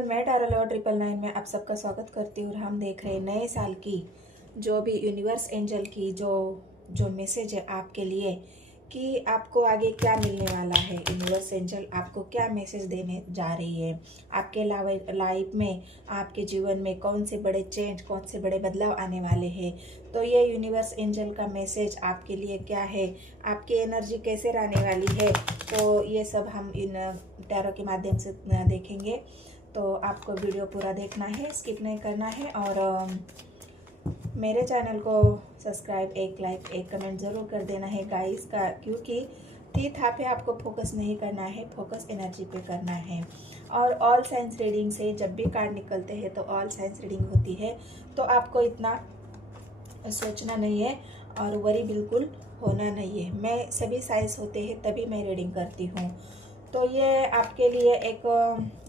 Everyone, मैं टारलो 999 में आप सबका स्वागत करती हूँ। हम देख रहे हैं नए साल की जो भी यूनिवर्स एंजल की जो जो मैसेज है आपके लिए कि आपको आगे क्या मिलने वाला है। यूनिवर्स एंजल आपको क्या मैसेज देने जा रही है, आपके लाइफ में, आपके जीवन में कौन से बड़े चेंज, कौन से बड़े बदलाव आने वाले हैं। तो ये यूनिवर्स एंजल का मैसेज आपके लिए क्या है, आपकी एनर्जी कैसे रहने वाली है, तो ये सब हम इन टैरो के माध्यम से देखेंगे। तो आपको वीडियो पूरा देखना है, स्किप नहीं करना है। और मेरे चैनल को सब्सक्राइब, एक लाइक, एक कमेंट ज़रूर कर देना है गाइस का, क्योंकि तीर्थ पे आपको फोकस नहीं करना है, फोकस एनर्जी पे करना है। और ऑल साइंस रीडिंग से जब भी कार्ड निकलते हैं तो ऑल साइंस रीडिंग होती है, तो आपको इतना सोचना नहीं है और वरी बिल्कुल होना नहीं है। मैं सभी साइंस होते हैं तभी मैं रीडिंग करती हूँ। तो ये आपके लिए एक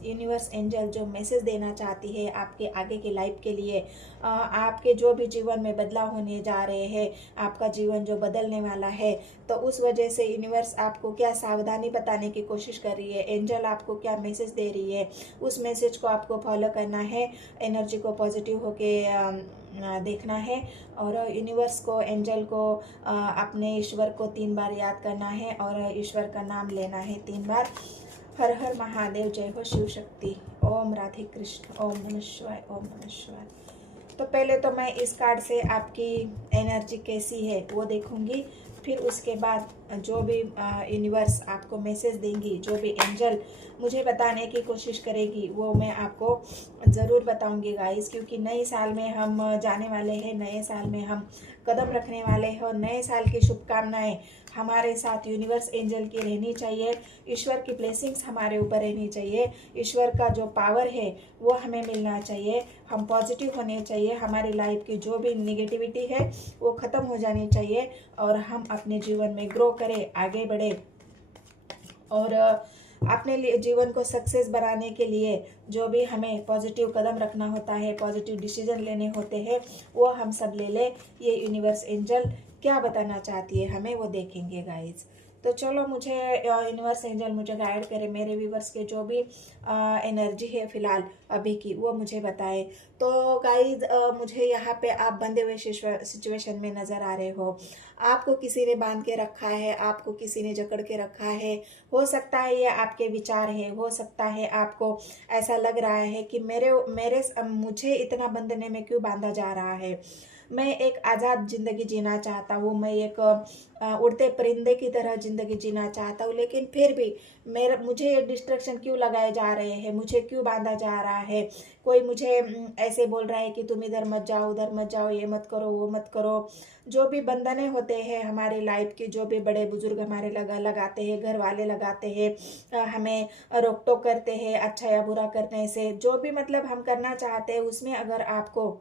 यूनिवर्स एंजल जो मैसेज देना चाहती है आपके आगे की लाइफ के लिए, आपके जो भी जीवन में बदलाव होने जा रहे हैं, आपका जीवन जो बदलने वाला है, तो उस वजह से यूनिवर्स आपको क्या सावधानी बताने की कोशिश कर रही है, एंजल आपको क्या मैसेज दे रही है, उस मैसेज को आपको फॉलो करना है। एनर्जी को पॉजिटिव होके देखना है और यूनिवर्स को, एंजल को, अपने ईश्वर को 3 बार याद करना है और ईश्वर का नाम लेना है 3 बार। हर हर महादेव, जय हो शिव शक्ति, ओम राधे कृष्ण, ओम नमः शिवाय, ओम नमः शिवाय। तो पहले तो मैं इस कार्ड से आपकी एनर्जी कैसी है वो देखूंगी, फिर उसके बाद जो भी यूनिवर्स आपको मैसेज देंगी, जो भी एंजल मुझे बताने की कोशिश करेगी, वो मैं आपको ज़रूर बताऊंगी गाइस। क्योंकि नए साल में हम जाने वाले हैं, नए साल में हम कदम रखने वाले हैं और नए साल की शुभकामनाएं हमारे साथ यूनिवर्स एंजल की रहनी चाहिए। ईश्वर की ब्लेसिंग्स हमारे ऊपर रहनी चाहिए, ईश्वर का जो पावर है वो हमें मिलना चाहिए, हम पॉजिटिव होने चाहिए, हमारी लाइफ की जो भी निगेटिविटी है वो ख़त्म हो जानी चाहिए और हम अपने जीवन में ग्रो करें, आगे बढ़े। और अपने लिए जीवन को सक्सेस बनाने के लिए जो भी हमें पॉजिटिव कदम रखना होता है, पॉजिटिव डिसीजन लेने होते हैं, वो हम सब ले ले। ये यूनिवर्स एंजल क्या बताना चाहती है हमें वो देखेंगे गाइज। तो चलो, मुझे यूनिवर्स एंजल मुझे गाइड करे, मेरे व्यूवर्स के जो भी एनर्जी है फिलहाल अभी की वो मुझे बताए। तो गाइज, मुझे यहाँ पे आप बंधे हुए सिचुएशन में नज़र आ रहे हो, आपको किसी ने बांध के रखा है, आपको किसी ने जकड़ के रखा है। हो सकता है ये आपके विचार है, हो सकता है आपको ऐसा लग रहा है कि मुझे इतना बंधने में क्यों बांधा जा रहा है। मैं एक आज़ाद ज़िंदगी जीना चाहता हूँ, मैं एक उड़ते परिंदे की तरह ज़िंदगी जीना चाहता हूँ, लेकिन फिर भी मुझे ये डिस्ट्रैक्शन क्यों लगाए जा रहे हैं, मुझे क्यों बांधा जा रहा है। कोई मुझे ऐसे बोल रहा है कि तुम इधर मत जाओ, उधर मत जाओ, ये मत करो, वो मत करो। जो भी बंधने होते हैं हमारे लाइफ की, जो भी बड़े बुजुर्ग हमारे लगाते हैं, घर वाले लगाते हैं, हमें रोक टोक करते हैं अच्छा या बुरा करने से, जो भी मतलब हम करना चाहते हैं उसमें अगर आपको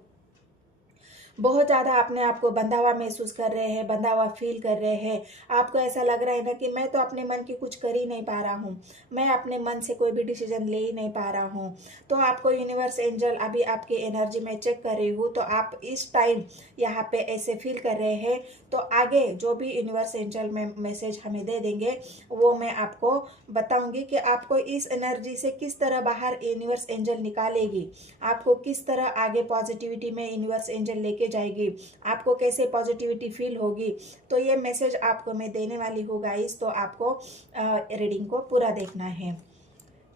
बहुत ज़्यादा अपने आप को बंधा हुआ महसूस कर रहे हैं, बंधा हुआ फील कर रहे हैं, आपको ऐसा लग रहा है ना कि मैं तो अपने मन की कुछ कर ही नहीं पा रहा हूँ, मैं अपने मन से कोई भी डिसीजन ले ही नहीं पा रहा हूँ, तो आपको यूनिवर्स एंजल अभी आपकी एनर्जी में चेक कर रही हूँ, तो आप इस टाइम यहाँ पे ऐसे फील कर रहे हैं। तो आगे जो भी यूनिवर्स एंजल में मैसेज हमें दे देंगे वो मैं आपको बताऊंगी कि आपको इस एनर्जी से किस तरह बाहर यूनिवर्स एंजल निकालेगी, आपको किस तरह आगे पॉजिटिविटी में यूनिवर्स एंजल लेके जाएगी, आपको कैसे पॉजिटिविटी फील होगी। तो ये मैसेज आपको मैं देने वाली हूँ गाइस, तो आपको रीडिंग को पूरा देखना है।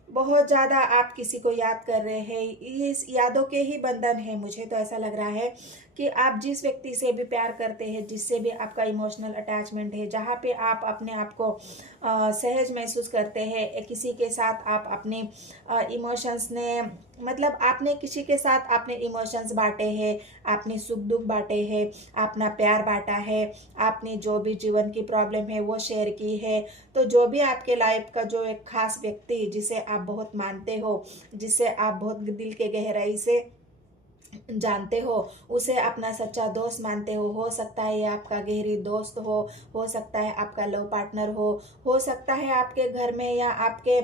बहुत ज़्यादा आप किसी को याद कर रहे हैं, इस यादों के ही बंधन है। मुझे तो ऐसा लग रहा है कि आप जिस व्यक्ति से भी प्यार करते हैं, जिससे भी आपका इमोशनल अटैचमेंट है, जहाँ पे आप अपने आप को सहज महसूस करते हैं, किसी के साथ आप अपने इमोशंस ने, मतलब आपने किसी के साथ अपने इमोशंस बांटे हैं, आपने सुख दुख बांटे हैं, अपना प्यार बांटा है, आपने जो भी जीवन की प्रॉब्लम है वो शेयर की है। तो जो भी आपके लाइफ का जो एक खास व्यक्ति जिसे आप बहुत मानते हो, जिससे आप बहुत दिल के गहराई से जानते हो, उसे अपना सच्चा दोस्त मानते हो सकता है ये आपका गहरी दोस्त हो सकता है आपका लव पार्टनर हो सकता है आपके घर में या आपके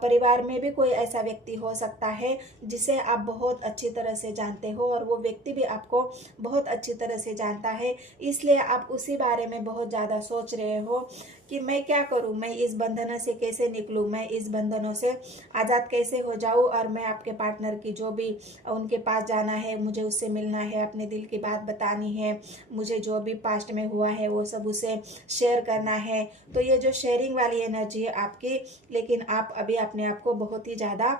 परिवार में भी कोई ऐसा व्यक्ति हो सकता है जिसे आप बहुत अच्छी तरह से जानते हो और वो व्यक्ति भी आपको बहुत अच्छी तरह से जानता है, इसलिए आप उसी बारे में बहुत ज़्यादा सोच रहे हो कि मैं क्या करूं, मैं इस बंधनों से कैसे निकलूं, मैं इस बंधनों से आज़ाद कैसे हो जाऊं और मैं आपके पार्टनर की जो भी उनके पास जाना है, मुझे उससे मिलना है, अपने दिल की बात बतानी है, मुझे जो भी पास्ट में हुआ है वो सब उसे शेयर करना है। तो ये जो शेयरिंग वाली एनर्जी है आपकी, लेकिन आप अभी अपने आप को बहुत ही ज़्यादा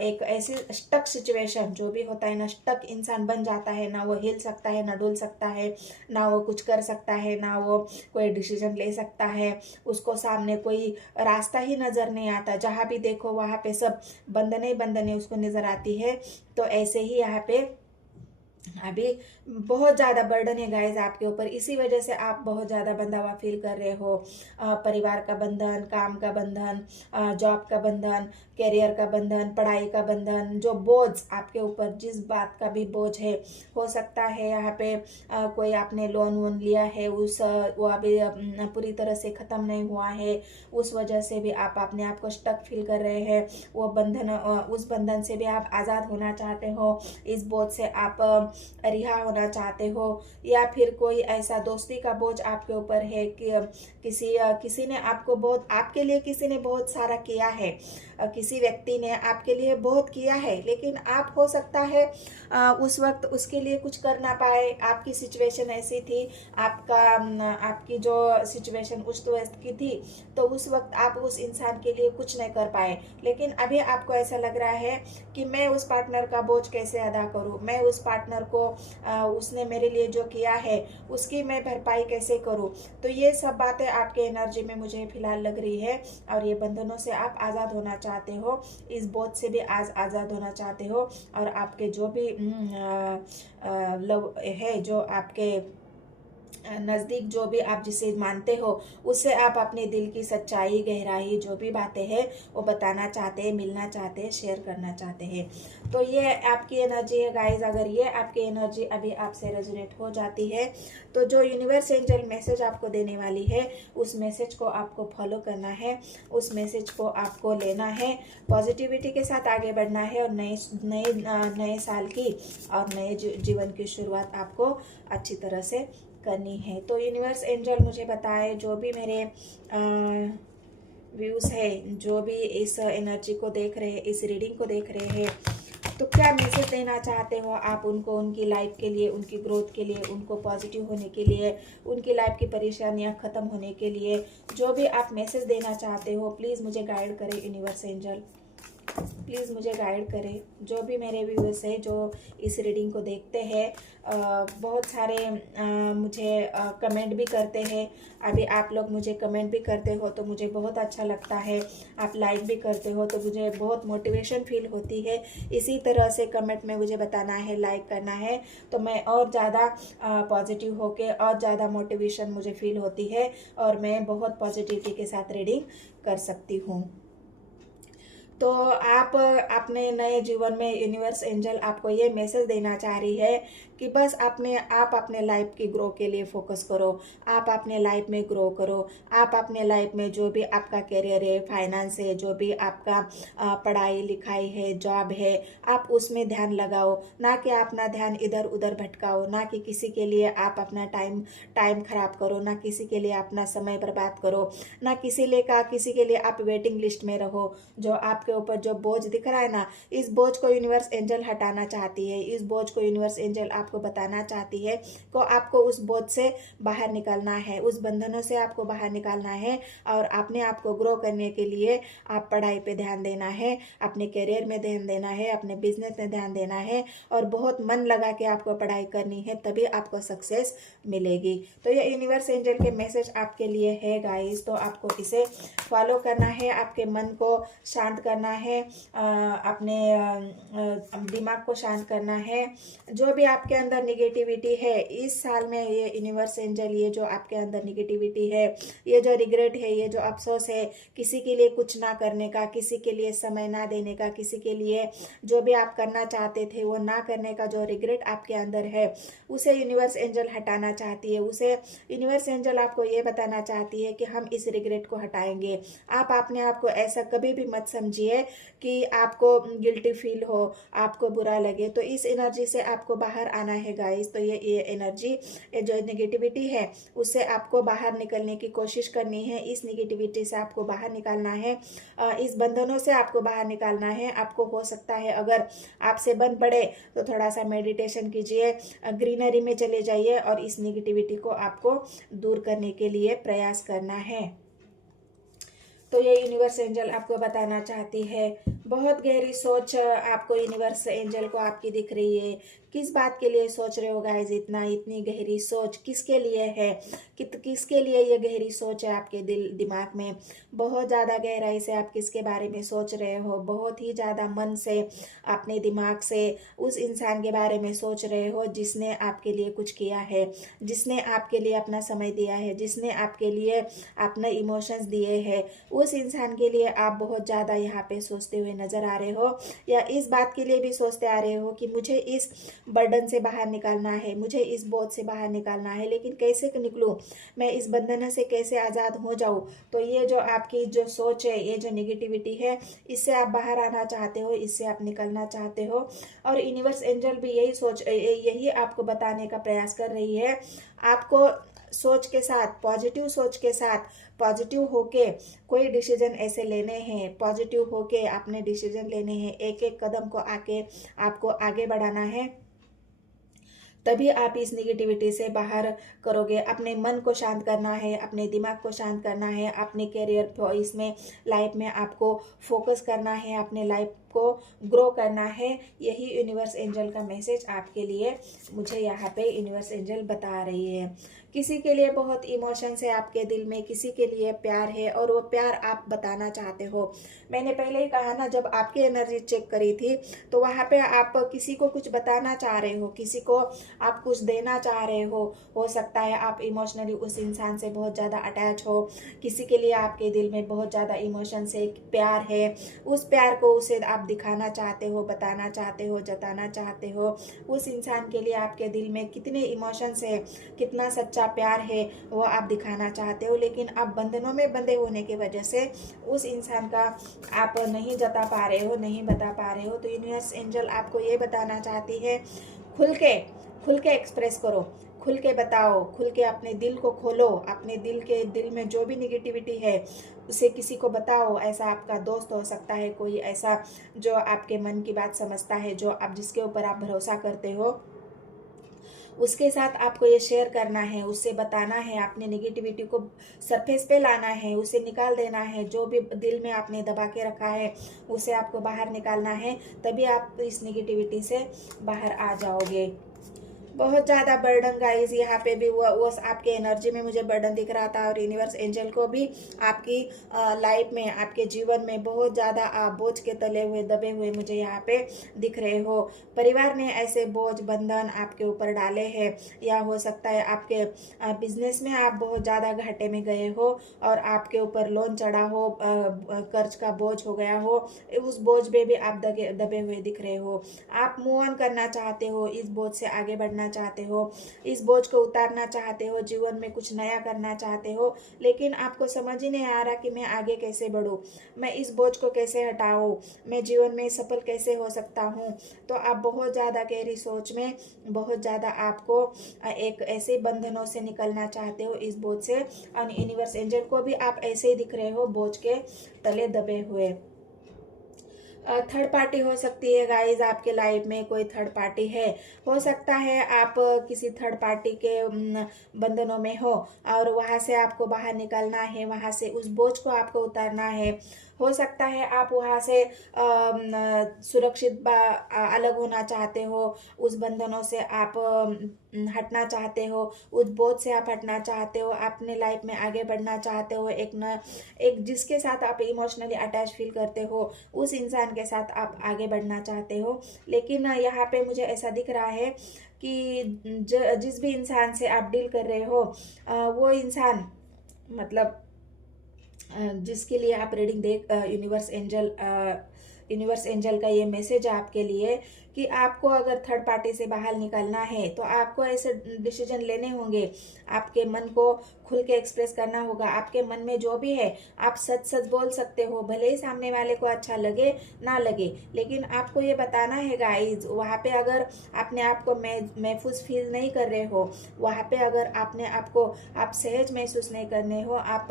एक ऐसी स्टक सिचुएशन, जो भी होता है ना, स्टक इंसान बन जाता है, ना वो हिल सकता है, ना डुल सकता है, ना वो कुछ कर सकता है, ना वो कोई डिसीजन ले सकता है, उसको सामने कोई रास्ता ही नजर नहीं आता, जहाँ भी देखो वहाँ पे सब बंधने बंधने उसको नजर आती है। तो ऐसे ही यहाँ पे अभी बहुत ज़्यादा बर्डन है गाइज आपके ऊपर, इसी वजह से आप बहुत ज़्यादा बंधा हुआ फील कर रहे हो। परिवार का बंधन, काम का बंधन, जॉब का बंधन, करियर का बंधन, पढ़ाई का बंधन, जो बोझ आपके ऊपर, जिस बात का भी बोझ है, हो सकता है यहाँ पे कोई आपने लोन वोन लिया है, वो अभी पूरी तरह से ख़त्म नहीं हुआ है, उस वजह से भी आप अपने आप को स्टक फील कर रहे हैं। वो बंधन, उस बंधन से भी आप आज़ाद होना चाहते हो, इस बोझ से आप रिहा होना चाहते हो, या फिर कोई ऐसा दोस्ती का बोझ आपके ऊपर है कि किसी ने आपको बहुत, आपके लिए किसी ने बहुत सारा किया है, किसी व्यक्ति ने आपके लिए बहुत किया है, लेकिन आप हो सकता है उस वक्त उसके लिए कुछ कर ना पाए, आपकी सिचुएशन ऐसी थी, आपकी जो सिचुएशन उस वक्त की थी, तो उस वक्त आप उस इंसान के लिए कुछ नहीं कर पाए। लेकिन अभी आपको ऐसा लग रहा है कि मैं उस पार्टनर का बोझ कैसे अदा करूं, मैं उस पार्टनर को उसने मेरे लिए जो किया है उसकी मैं भरपाई कैसे करूं। तो ये सब बातें आपके एनर्जी में मुझे फिलहाल लग रही है, और ये बंधनों से आप आज़ाद होना चाहते हो, इस बोझ से भी आज़ाद होना चाहते हो, और आपके जो भी लव है, जो आपके नज़दीक जो भी आप जिसे मानते हो, उससे आप अपने दिल की सच्चाई, गहराई, जो भी बातें हैं वो बताना चाहते हैं, मिलना चाहते हैं, शेयर करना चाहते हैं। तो ये आपकी एनर्जी है गाइज। अगर ये आपकी एनर्जी अभी आपसे रेजोनेट हो जाती है, तो जो यूनिवर्स एंजल मैसेज आपको देने वाली है, उस मैसेज को आपको फॉलो करना है, उस मैसेज को आपको लेना है, पॉजिटिविटी के साथ आगे बढ़ना है, और नए साल की और नए जीवन की शुरुआत आपको अच्छी तरह से करनी है। तो यूनिवर्स एंजल मुझे बताए, जो भी मेरे व्यूज़ है, जो भी इस एनर्जी को देख रहे हैं, इस रीडिंग को देख रहे हैं, तो क्या मैसेज देना चाहते हो आप उनको, उनकी लाइफ के लिए, उनकी ग्रोथ के लिए, उनको पॉजिटिव होने के लिए, उनकी लाइफ की परेशानियां ख़त्म होने के लिए, जो भी आप मैसेज देना चाहते हो, प्लीज़ मुझे गाइड करें यूनिवर्स एंजल, प्लीज़ मुझे गाइड करें। जो भी मेरे व्यूअर्स हैं जो इस रीडिंग को देखते हैं, बहुत सारे मुझे कमेंट भी करते हैं, अभी आप लोग मुझे कमेंट भी करते हो तो मुझे बहुत अच्छा लगता है, आप लाइक भी करते हो तो मुझे बहुत मोटिवेशन फील होती है। इसी तरह से कमेंट में मुझे बताना है, लाइक करना है, तो मैं और ज़्यादा पॉजिटिव होके, और ज़्यादा मोटिवेशन मुझे फील होती है, और मैं बहुत पॉजिटिविटी के साथ रीडिंग कर सकती हूँ। तो आप अपने नए जीवन में यूनिवर्स एंजल आपको ये मैसेज देना चाह रही है कि बस आप अपने लाइफ की ग्रो के लिए फोकस करो, आप अपने लाइफ में ग्रो करो, आप अपने लाइफ में जो भी आपका करियर है, फाइनेंस है, जो भी आपका पढ़ाई लिखाई है, जॉब है, आप उसमें ध्यान लगाओ, ना कि अपना ध्यान इधर उधर भटकाओ, ना कि किसी के लिए आप अपना टाइम खराब करो, ना किसी के लिए अपना समय बर्बाद करो, ना किसी के लिए आप वेटिंग लिस्ट में रहो। जो आपके ऊपर जो बोझ दिख रहा है ना, इस बोझ को यूनिवर्स एंजल हटाना चाहती है, इस बोझ को यूनिवर्स एंजल आपको बताना चाहती है को आपको उस बोझ से बाहर निकलना है, उस बंधनों से आपको बाहर निकालना है, और अपने आप को ग्रो करने के लिए आप पढ़ाई पे ध्यान देना है, अपने करियर में ध्यान देना है, अपने बिजनेस में ध्यान देना है, और बहुत मन लगा के आपको पढ़ाई करनी है, तभी आपको सक्सेस मिलेगी। तो ये यूनिवर्स एंजल के मैसेज आपके लिए है गाइस, तो आपको इसे फॉलो करना है, आपके मन को शांत करना है, अपने दिमाग को शांत करना है, जो भी आपके अंदर निगेटिविटी है, इस साल में ये यूनिवर्स एंजल, ये जो आपके अंदर निगेटिविटी है, ये जो रिग्रेट है, ये जो अफसोस है, किसी के लिए कुछ ना करने का, किसी के लिए समय ना देने का, किसी के लिए जो भी आप करना चाहते थे वो ना करने का जो रिग्रेट आपके अंदर है, उसे यूनिवर्स एंजल हटाना चाहती है। उसे यूनिवर्स एंजल आपको ये बताना चाहती है कि हम इस रिग्रेट को हटाएंगे। आप अपने आप को ऐसा कभी भी मत समझिए कि आपको गिल्टी फील हो, आपको बुरा लगे। तो इस एनर्जी से आपको बाहर आना है गाइस। तो ये एनर्जी, जो नेगेटिविटी है, उससे आपको बाहर निकलने की कोशिश करनी है। इस नेगेटिविटी से आपको बाहर निकालना है, इस बंधनों से आपको बाहर निकालना है। आपको हो सकता है अगर आपसे बन पड़े तो थोड़ा सा मेडिटेशन कीजिए, ग्रीनरी में चले जाइए और इस नेगेटिविटी को आपको दूर करने के लिए प्रयास करना है। तो ये यूनिवर्स एंजल आपको बताना चाहती है। बहुत गहरी सोच आपको यूनिवर्स एंजल को आपकी दिख रही है। किस बात के लिए सोच रहे हो गाइज? इतनी गहरी सोच किसके लिए है? किसके लिए ये गहरी सोच है आपके दिमाग में? बहुत ज़्यादा गहराई से आप किसके बारे में सोच रहे हो? बहुत ही ज़्यादा मन से, अपने दिमाग से उस इंसान के बारे में सोच रहे हो जिसने आपके लिए कुछ किया है, जिसने आपके लिए अपना समय दिया है, जिसने आपके लिए अपने इमोशंस दिए हैं। उस इंसान के लिए आप बहुत ज़्यादा यहाँ पे सोचते हुए नजर आ रहे हो, या इस बात के लिए भी सोचते आ रहे हो कि मुझे इस बर्डन से बाहर निकालना है, मुझे इस बोझ से बाहर निकालना है, लेकिन कैसे निकलूं, मैं इस बंधन से कैसे आज़ाद हो जाऊं। तो ये जो आपकी जो सोच है, ये जो नेगेटिविटी है, इससे आप बाहर आना चाहते हो, इससे आप निकलना चाहते हो। और यूनिवर्स एंजल भी यही आपको बताने का प्रयास कर रही है। आपको सोच के साथ, पॉजिटिव सोच के साथ, पॉजिटिव होके कोई डिसीजन ऐसे लेने हैं, पॉजिटिव होके अपने डिसीजन लेने हैं, एक एक कदम को आपको आगे बढ़ाना है। तभी आप इस निगेटिविटी से बाहर करोगे। अपने मन को शांत करना है, अपने दिमाग को शांत करना है, अपने करियर इसमें लाइफ में आपको फोकस करना है, अपने लाइफ को ग्रो करना है। यही यूनिवर्स एंजल का मैसेज आपके लिए मुझे यहाँ पे यूनिवर्स एंजल बता रही है। किसी के लिए बहुत इमोशंस है आपके दिल में, किसी के लिए प्यार है और वो प्यार आप बताना चाहते हो। मैंने पहले ही कहा ना, जब आपकी एनर्जी चेक करी थी तो वहाँ पे आप किसी को कुछ बताना चाह रहे हो, किसी को आप कुछ देना चाह रहे हो सकता है आप इमोशनली उस इंसान से बहुत ज़्यादा अटैच हो, किसी के लिए आपके दिल में बहुत ज़्यादा इमोशंस है, प्यार है। उस प्यार को उसे आप दिखाना चाहते हो, बताना चाहते हो, जताना चाहते हो। उस इंसान के लिए आपके दिल में कितने इमोशंस है, कितना सच्चा प्यार है, वो आप दिखाना चाहते हो। लेकिन आप बंधनों में बंधे होने की वजह से उस इंसान का आप नहीं जता पा रहे हो, नहीं बता पा रहे हो। तो यूनिवर्स एंजल आपको ये बताना चाहती है, खुल के एक्सप्रेस करो, खुल के बताओ, खुल के अपने दिल को खोलो, अपने दिल में जो भी निगेटिविटी है उसे किसी को बताओ। ऐसा आपका दोस्त हो सकता है, कोई ऐसा जो आपके मन की बात समझता है, जो आप जिसके ऊपर आप भरोसा करते हो, उसके साथ आपको ये शेयर करना है, उससे बताना है, अपने नेगेटिविटी को सरफेस पे लाना है, उसे निकाल देना है। जो भी दिल में आपने दबा के रखा है उसे आपको बाहर निकालना है, तभी आप इस नेगेटिविटी से बाहर आ जाओगे। बहुत ज़्यादा बर्डन गाइस, यहाँ पे भी वो आपके एनर्जी में मुझे बर्डन दिख रहा था, और यूनिवर्स एंजल को भी आपकी लाइफ में, आपके जीवन में बहुत ज़्यादा आप बोझ के तले हुए, दबे हुए मुझे यहाँ पे दिख रहे हो। परिवार ने ऐसे बोझ, बंधन आपके ऊपर डाले हैं, या हो सकता है आपके बिजनेस में आप बहुत ज़्यादा घाटे में गए हो और आपके ऊपर लोन चढ़ा हो, कर्ज का बोझ हो गया हो। उस बोझ में भी आप दबे हुए दिख रहे हो। आप मूव ऑन करना चाहते हो, इस बोझ से आगे बढ़ना चाहते हो, इस बोझ को उतारना चाहते हो, जीवन में कुछ नया करना चाहते हो, लेकिन आपको समझ ही नहीं आ रहा कि मैं आगे कैसे बढ़ूं, मैं इस बोझ को कैसे हटाऊं, मैं जीवन में सफल कैसे हो सकता हूं। तो आप बहुत ज़्यादा गहरी सोच में, बहुत ज़्यादा आपको एक ऐसे बंधनों से निकलना चाहते हो, इस बोझ से। और यूनिवर्स एंजल को भी आप ऐसे ही दिख रहे हो, बोझ के तले दबे हुए। थर्ड पार्टी हो सकती है गाइज, आपके लाइफ में कोई थर्ड पार्टी है। हो सकता है आप किसी थर्ड पार्टी के बंधनों में हो और वहां से आपको बाहर निकलना है, वहां से उस बोझ को आपको उतारना है। हो सकता है आप वहाँ से सुरक्षित अलग होना चाहते हो, उस बंधनों से आप हटना चाहते हो, उस बोझ से आप हटना चाहते हो, अपने लाइफ में आगे बढ़ना चाहते हो। एक जिसके साथ आप इमोशनली अटैच फील करते हो, उस इंसान के साथ आप आगे बढ़ना चाहते हो। लेकिन यहाँ पे मुझे ऐसा दिख रहा है कि जिस भी इंसान से आप डील कर रहे हो वो इंसान मतलब जिसके लिए आप रीडिंग देख यूनिवर्स एंजल का ये मैसेज है आपके लिए कि आपको अगर थर्ड पार्टी से बाहर निकलना है तो आपको ऐसे डिसीजन लेने होंगे। आपके मन को खुल के एक्सप्रेस करना होगा। आपके मन में जो भी है आप सच सच बोल सकते हो, भले ही सामने वाले को अच्छा लगे ना लगे, लेकिन आपको ये बताना है गाइज। वहाँ पे अगर अपने आप को महफूज फील नहीं कर रहे हो, वहाँ पे अगर अपने आप को आप सहज महसूस नहीं करने हो, आप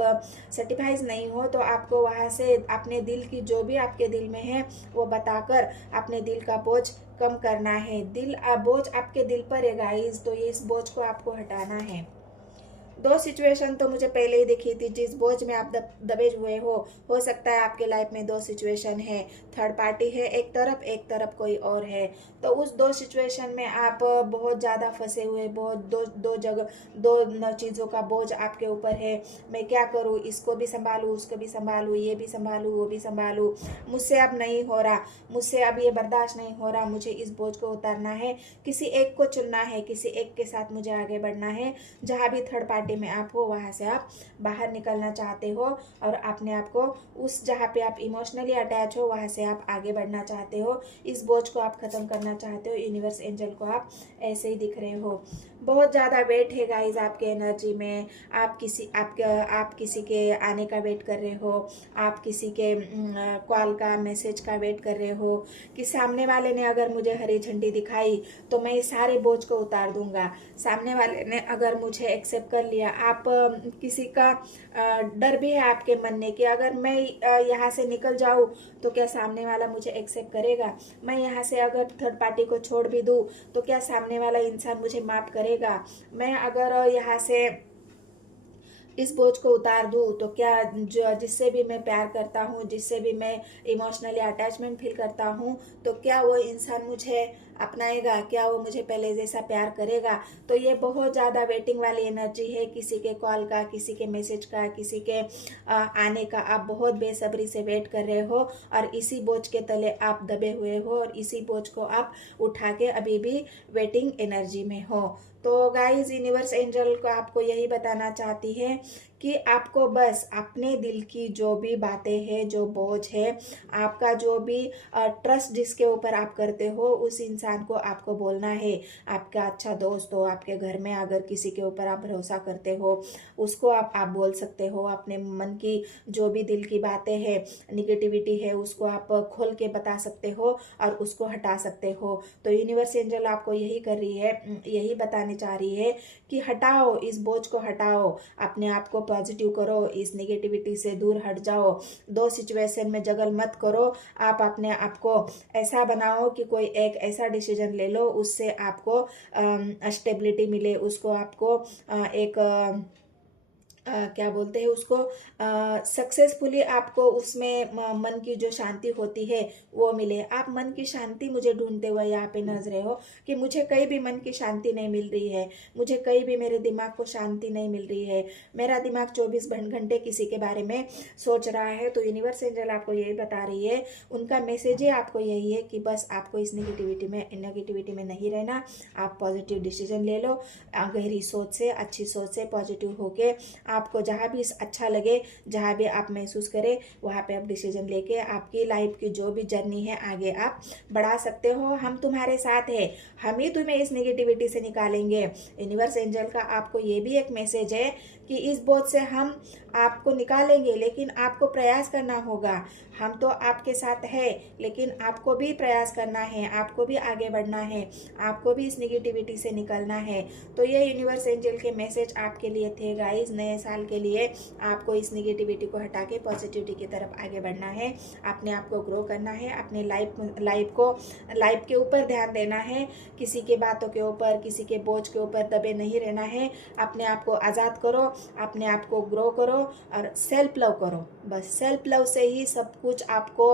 सर्टिफाइज नहीं हो, तो आपको वहाँ से अपने दिल की जो भी आपके दिल में है वो बताकर अपने दिल का बोझ कम करना है। बोझ आपके दिल पर है गाइज, तो ये इस बोझ को आपको हटाना है। दो सिचुएशन तो मुझे पहले ही दिखी थी जिस बोझ में आप दबे हुए हो सकता है आपके लाइफ में दो सिचुएशन है, थर्ड पार्टी है एक तरफ कोई और है। तो उस दो सिचुएशन में आप बहुत ज़्यादा फंसे हुए, बहुत दो जगह दो चीज़ों का बोझ आपके ऊपर है। मैं क्या करूँ, इसको भी संभालूँ, उसको भी संभालूँ, ये भी संभालूँ, वो भी संभालूँ, मुझसे अब नहीं हो रहा, मुझसे अब ये बर्दाश्त नहीं हो रहा, मुझे इस बोझ को उतारना है, किसी एक को चुनना है, किसी एक के साथ मुझे आगे बढ़ना है। जहाँ भी थर्ड पार्टी में आप हो वहाँ से आप बाहर निकलना चाहते हो और अपने आप को उस जहाँ पे आप इमोशनली अटैच हो वहाँ से आप आगे बढ़ना चाहते हो। इस बोझ को आप ख़त्म करना चाहते हो। यूनिवर्स एंजल को आप ऐसे ही दिख रहे हो। बहुत ज़्यादा वेट है गाइज आपके एनर्जी में। आप किसी के आने का वेट कर रहे हो, आप किसी के कॉल का मैसेज का वेट कर रहे हो कि सामने वाले ने अगर मुझे हरी झंडी दिखाई तो मैं इस सारे बोझ को उतार दूंगा। सामने वाले ने अगर मुझे एक्सेप्ट कर लिया, आप किसी का डर भी है आपके मन में कि अगर मैं यहाँ से निकल जाऊँ तो क्या सामने वाला मुझे एक्सेप्ट करेगा, मैं यहाँ से अगर थर्ड पार्टी को छोड़ भी दूँ तो क्या सामने वाला इंसान मुझे माफ़ करेगा, मैं अगर यहाँ से इस बोझ को उतार दूँ तो क्या जो जिससे भी मैं प्यार करता हूँ, जिससे भी मैं इमोशनली अटैचमेंट फील करता हूँ, तो क्या वो इंसान मुझे अपनाएगा, क्या वो मुझे पहले जैसा प्यार करेगा। तो ये बहुत ज़्यादा वेटिंग वाली एनर्जी है। किसी के कॉल का, किसी के मैसेज का, किसी के आने का आप बहुत बेसब्री से वेट कर रहे हो और इसी बोझ के तले आप दबे हुए हो और इसी बोझ को आप उठा के अभी भी वेटिंग एनर्जी में हो। तो गाइस यूनिवर्स एंजल को आपको यही बताना चाहती है कि आपको बस अपने दिल की जो भी बातें हैं, जो बोझ है, आपका जो भी ट्रस्ट जिसके ऊपर आप करते हो उस इंसान को आपको बोलना है। आपका अच्छा दोस्त हो, आपके घर में अगर किसी के ऊपर आप भरोसा करते हो उसको आप बोल सकते हो। अपने मन की जो भी दिल की बातें हैं, निगेटिविटी है, उसको आप खोल के बता सकते हो और उसको हटा सकते हो। तो यूनिवर्स एंजल आपको यही कर रही है, यही बताने चाह रही है कि हटाओ, इस बोझ को हटाओ, अपने आप को पॉजिटिव करो, इस नेगेटिविटी से दूर हट जाओ, दो सिचुएशन में जगल मत करो। आप अपने आप को ऐसा बनाओ कि कोई एक ऐसा डिसीजन ले लो उससे आपको स्टेबिलिटी मिले, उसको आपको एक क्या बोलते हैं उसको, सक्सेसफुली आपको उसमें मन की जो शांति होती है वो मिले। आप मन की शांति मुझे ढूंढते हुए यहाँ पे नजर रहे हो कि मुझे कहीं भी मन की शांति नहीं मिल रही है, मुझे कहीं भी मेरे दिमाग को शांति नहीं मिल रही है, मेरा दिमाग 24 घंटे किसी के बारे में सोच रहा है। तो यूनिवर्स एंजल आपको यही बता रही है, उनका मैसेज ही आपको यही है कि बस आपको इस नेगेटिविटी में नहीं रहना। आप पॉजिटिव डिसीजन ले लो, गहरी सोच से, अच्छी सोच से, पॉजिटिव होके आपको जहाँ भी अच्छा लगे, जहाँ भी आप महसूस करें वहाँ पे आप डिसीजन लेके आपकी लाइफ की जो भी जर्नी है आगे आप बढ़ा सकते हो। हम तुम्हारे साथ हैं, हम ही तुम्हें इस नेगेटिविटी से निकालेंगे। यूनिवर्स एंजल का आपको ये भी एक मैसेज है कि इस बोझ से हम आपको निकालेंगे, लेकिन आपको प्रयास करना होगा। हम तो आपके साथ है लेकिन आपको भी प्रयास करना है, आपको भी आगे बढ़ना है, आपको भी इस नेगेटिविटी से निकलना है। तो ये यूनिवर्स एंजल के मैसेज आपके लिए थे गाइस। नए साल के लिए आपको इस नेगेटिविटी को हटा के पॉजिटिविटी की तरफ आगे बढ़ना है, अपने आप को ग्रो करना है, अपने लाइफ के ऊपर ध्यान देना है, किसी के बातों के ऊपर, किसी के बोझ के ऊपर दबे नहीं रहना है। अपने आप को आज़ाद करो, अपने आप को ग्रो करो और सेल्फ लव करो। बस सेल्फ लव से ही सब कुछ आपको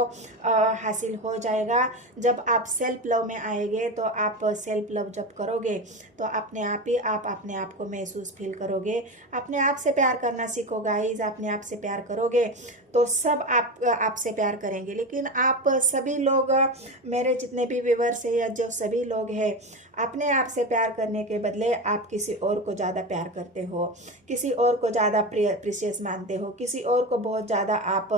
हासिल हो जाएगा। जब आप सेल्फ लव में आएंगे तो आप सेल्फ लव जब करोगे तो अपने आप ही आप अपने आप को महसूस फील करोगे, अपने आप से प्यार करना सीखो गाइज। अपने आप से प्यार करोगे तो सब आपसे प्यार करेंगे। लेकिन आप सभी लोग, मेरे जितने भी व्यूवर्स हैं या जो सभी लोग हैं, अपने आप से प्यार करने के बदले आप किसी और को ज़्यादा प्यार करते हो, किसी और को ज़्यादा प्रीशियस मानते हो, किसी और को बहुत ज़्यादा आप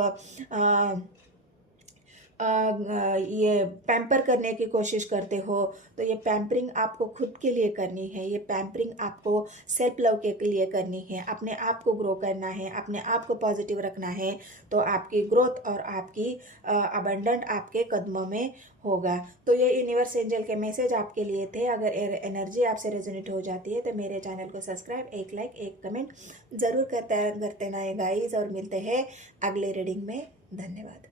ये पैम्पर करने की कोशिश करते हो। तो ये पैम्परिंग आपको खुद के लिए करनी है, ये पैम्परिंग आपको सेल्फ लव के लिए करनी है, अपने आप को ग्रो करना है, अपने आप को पॉजिटिव रखना है। तो आपकी ग्रोथ और आपकी अबंडेंट आपके कदमों में होगा। तो ये यूनिवर्स एंजल के मैसेज आपके लिए थे। अगर एनर्जी आपसे रेजोनेट हो जाती है तो मेरे चैनल को सब्सक्राइब, एक लाइक, एक कमेंट ज़रूर करते ना गाइस। और मिलते हैं अगले रीडिंग में। धन्यवाद।